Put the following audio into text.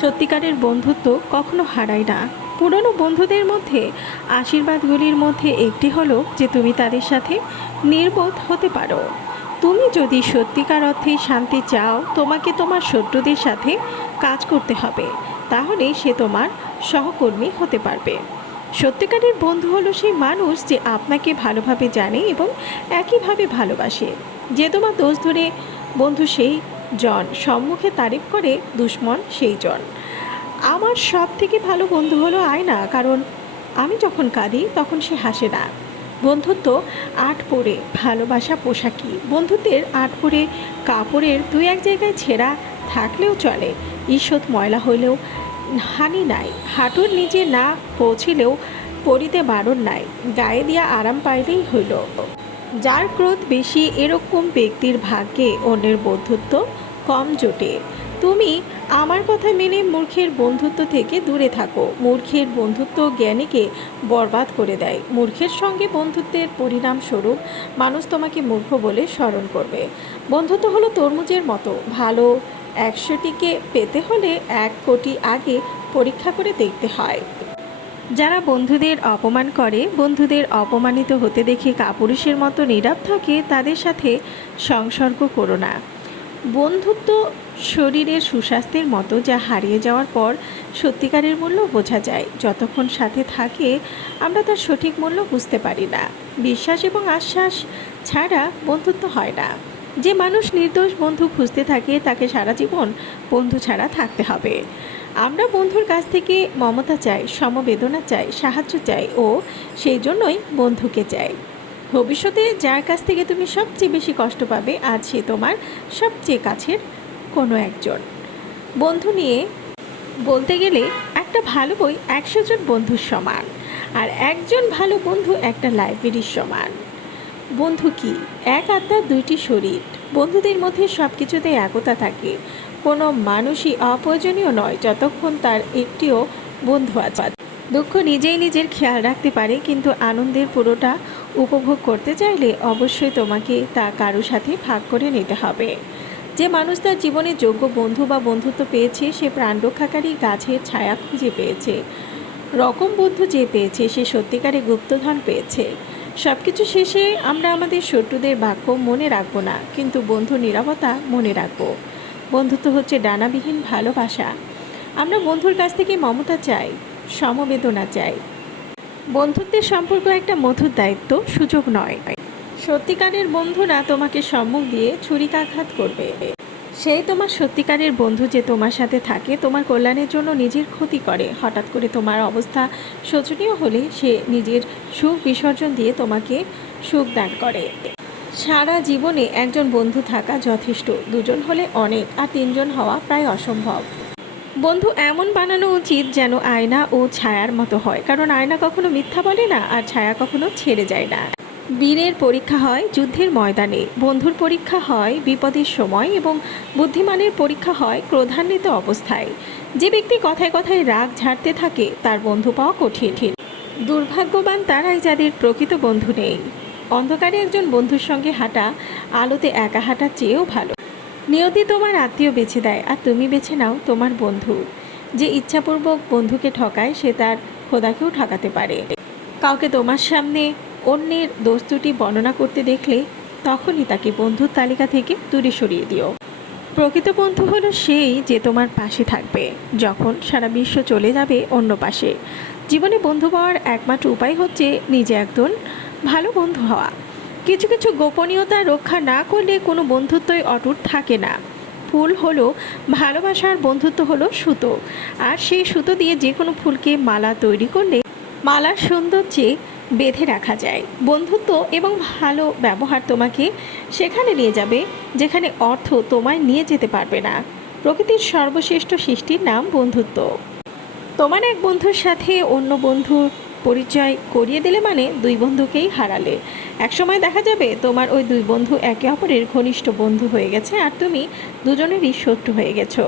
সত্যিকারের বন্ধুত্ব কখনো হারায় না। পুরনো বন্ধুদের মধ্যে আশীর্বাদগুলির মধ্যে একটি হলো যে তুমি তাদের সাথে নির্বোধ হতে পারো। তুমি যদি সত্যিকার অর্থে শান্তি চাও, তোমাকে তোমার শত্রুদের সাথে কাজ করতে হবে। তাহলে সে তোমার সহকর্মী হতে পারবে। সত্যিকারের বন্ধু হলো সেই মানুষ যে আপনাকে ভালোভাবে জানে এবং একইভাবে ভালোবাসে। যে তোমার দোষ ধরে বন্ধু সেই জন সম্মুখে তারিফ করে দুশ্মন সেই জন। আমার সব থেকে ভালো বন্ধু হলো আয়না, কারণ আমি যখন কাঁদি তখন সে হাসে না। বন্ধুত্ব আট পরে, ভালোবাসা পোশাকি বন্ধুত্বের আট পরে কাপড়ের দুই এক জায়গায় ছেঁড়া থাকলেও চলে। ঈষৎ ময়লা হইলেও হানি নাই। হাঁটুর নিচে না পৌঁছিলেও পরিতে বারণ নাই। গায়ে দিয়া আরাম পাইলেই হইল। যার ক্রোধ বেশি, এরকম ব্যক্তির ভাগ্যে অন্যের বন্ধুত্ব কম জোটে। তুমি আমার কথা মেনে মূর্খের বন্ধুত্ব থেকে দূরে থাকো। মূর্খের বন্ধুত্ব জ্ঞানীকে বরবাদ করে দেয়। মূর্খের সঙ্গে বন্ধুত্বের পরিণামস্বরূপ মানুষ তোমাকে মূর্খ বলে স্মরণ করবে। বন্ধুত্ব হলো তরমুজের মতো। ভালো একশোটিকে পেতে হলে এক কোটি আগে পরীক্ষা করে দেখতে হয়। যারা বন্ধুদের অপমান করে, বন্ধুদের অপমানিত হতে দেখে কাপুরুষের মতো নীরব থাকে, তাদের সাথে সংসর্গ করো না। বন্ধুত্ব শরীরের সুস্বাস্থ্যের মতো যা হারিয়ে যাওয়ার পর সত্যিকারের মূল্য বোঝা যায়। যতক্ষণ সাথে থাকে, আমরা তার সঠিক মূল্য বুঝতে পারি না। বিশ্বাস এবং আশ্বাস ছাড়া বন্ধুত্ব হয় না। যে মানুষ নির্দোষ বন্ধু খুঁজতে থাকে, তাকে সারা জীবন বন্ধু ছাড়া থাকতে হবে। আমরা বন্ধুর কাছ থেকে মমতা চাই, সমবেদনা চাই, সাহায্য চাই ও সেই জন্যই বন্ধুকে চাই। ভবিষ্যতে যার কাছ থেকে তুমি সবচেয়ে বেশি কষ্ট পাবে, আজ সে তোমার সবচেয়ে কাছের কোনো একজন। বন্ধু নিয়ে বলতে গেলে একটা ভালো বই একশো জন বন্ধুর সমান আর একজন ভালো বন্ধু একটা লাইব্রেরির সমান। বন্ধু কি? এক আত্মার দুইটি শরীর। বন্ধুদের মধ্যে সব কিছুতে একতা থাকে। কোনো মানুষই অপ্রয়োজনীয় নয় যতক্ষণ তার একটিও বন্ধু আছে। দুঃখ নিজেই নিজের খেয়াল রাখতে পারে, কিন্তু আনন্দের পুরোটা উপভোগ করতে চাইলে অবশ্যই তোমাকে তা কারও সাথে ভাগ করে নিতে হবে। যে মানুষ তার জীবনে যোগ্য বন্ধু বা বন্ধুত্ব পেয়েছে, সে প্রাণ রক্ষাকারী গাছের ছায়া খুঁজে পেয়েছে। রকম বন্ধু যে পেয়েছে, সে সত্যিকারে গুপ্তধন পেয়েছে। সব কিছু শেষে আমরা আমাদের শত্রুদের বাক্য মনে রাখব না, কিন্তু বন্ধু নিরাপত্তা মনে রাখব। বন্ধুত্ব হচ্ছে ডানাবিহীন ভালোবাসা। আমরা বন্ধুর কাছ থেকে মমতা চাই, সমবেদনা চাই। বন্ধুত্বের সম্পর্ক একটা মধুর দায়িত্ব, সুযোগ নয়। সত্যিকারের বন্ধুরা তোমাকে সম্মুখ দিয়ে ছুরিকাঘাত করবে। সেই তোমার সত্যিকারের বন্ধু যে তোমার সাথে থাকে, তোমার কল্যাণের জন্য নিজের ক্ষতি করে। হঠাৎ করে তোমার অবস্থা শোচনীয় হলে সে নিজের সুখ বিসর্জন দিয়ে তোমাকে সুখ দান করে। সারা জীবনে একজন বন্ধু থাকা যথেষ্ট। দুজন হলে অনেক, আর তিনজন হওয়া প্রায় অসম্ভব। বন্ধু, এমন বানানো উচিত যেন আয়না ও ছায়ার মতো হয়। কারণ আয়না কখনো মিথ্যা বলে না, আর ছায়া কখনো ছেড়ে যায় না। বীরের পরীক্ষা হয় যুদ্ধের ময়দানে। বন্ধুর পরীক্ষা হয় বিপদের সময় এবং বুদ্ধিমানের পরীক্ষা হয় ক্রোধান্বিত অবস্থায়। যে ব্যক্তি কথায় কথায় রাগ ঝাড়তে থাকে, তার বন্ধু পাওয়া কঠিন। দুর্ভাগ্যবান তারাই যাদের প্রকৃত বন্ধু নেই। অন্ধকারে একজন বন্ধুর সঙ্গে হাঁটা, আলোতে একা হাঁটার চেয়েও ভালো। নিয়তি তোমার আত্মীয় বেছে দেয়, আর তুমি বেছে নাও তোমার বন্ধু। যে ইচ্ছাপূর্বক বন্ধুকে ঠকায়, সে তার খোদাকেও ঠকাতে পারে। কাউকে তোমার সামনে অন্যের দোস্তুটি বর্ণনা করতে দেখলে, তখনই তাকে বন্ধুর তালিকা থেকে দূরে সরিয়ে দিও। প্রকৃত বন্ধু হলো সেই যে তোমার পাশে থাকবে, যখন সারা বিশ্ব চলে যাবে অন্য পাশে। জীবনে বন্ধু পাওয়ার একমাত্র উপায় হচ্ছে নিজে একজন ভালো বন্ধু হওয়া। কিছু কিছু গোপনীয়তা রক্ষা না করলে কোনো বন্ধুত্বই অটুট থাকে না। ফুল হলো, ভালোবাসার বন্ধুত্ব হলো সুতো। আর সেই সুতো দিয়ে যে কোনো ফুলকে মালা তৈরি করলে মালার সৌন্দর্যে বেঁধে রাখা যায়। বন্ধুত্ব এবং ভালো ব্যবহার তোমাকে সেখানে নিয়ে যাবে, যেখানে অর্থ তোমায় নিয়ে যেতে পারবে না। প্রকৃতির সর্বশ্রেষ্ঠ সৃষ্টির নাম বন্ধুত্ব। তোমার এক বন্ধুর সাথে অন্য বন্ধুর পরিচয় করিয়ে দিলে মানে দুই বন্ধুকেই হারালে। একসময় দেখা যাবে তোমার ওই দুই বন্ধু একে অপরের ঘনিষ্ঠ বন্ধু হয়ে গেছে আর তুমি দুজনেরই শত্রু হয়ে গেছো।